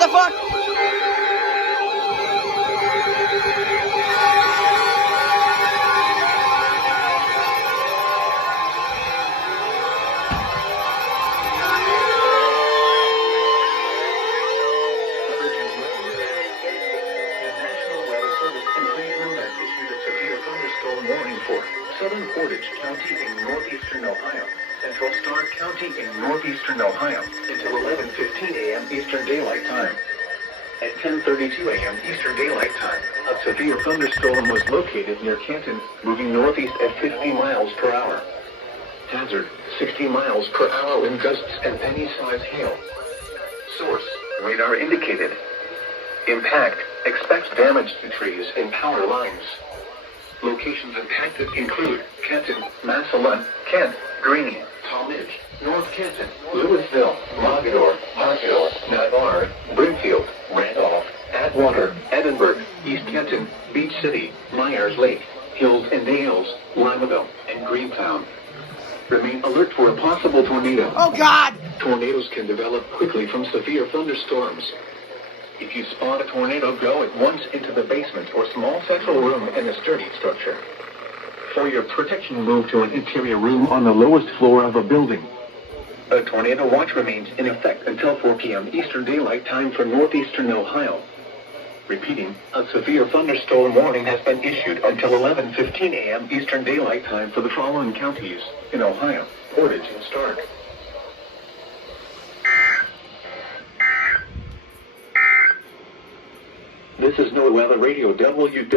What the fuck? Warning for Southern Portage County in northeastern Ohio, Central Stark County in northeastern Ohio, until 11:15 a.m. Eastern Daylight Time. At 10:32 a.m. Eastern Daylight Time, a severe thunderstorm was located near Canton, moving northeast at 50 miles per hour. Hazard, 60 miles per hour in gusts and penny-sized hail. Source, radar indicated. Impact, expect damage to trees and power lines. Locations impacted include Canton, Massillon, Kent, Greene, Talmadge, North Canton, Louisville, Mogador, Harthill, Navarre, Brimfield, Randolph, Atwater, Edinburgh, East Canton, Beach City, Myers Lake, Hills and Dales, Limaville, and Greentown. Remain alert for a possible tornado. Oh God! Tornadoes can develop quickly from severe thunderstorms. If you spot a tornado, go at once into the basement or small central room in a sturdy structure. For your protection, move to an interior room on the lowest floor of a building. A tornado watch remains in effect until 4 p.m. Eastern Daylight Time for northeastern Ohio. Repeating, a severe thunderstorm warning has been issued until 11:15 a.m. Eastern Daylight Time for the following counties in Ohio: Portage and Stark. This is NOAA Weather Radio WW.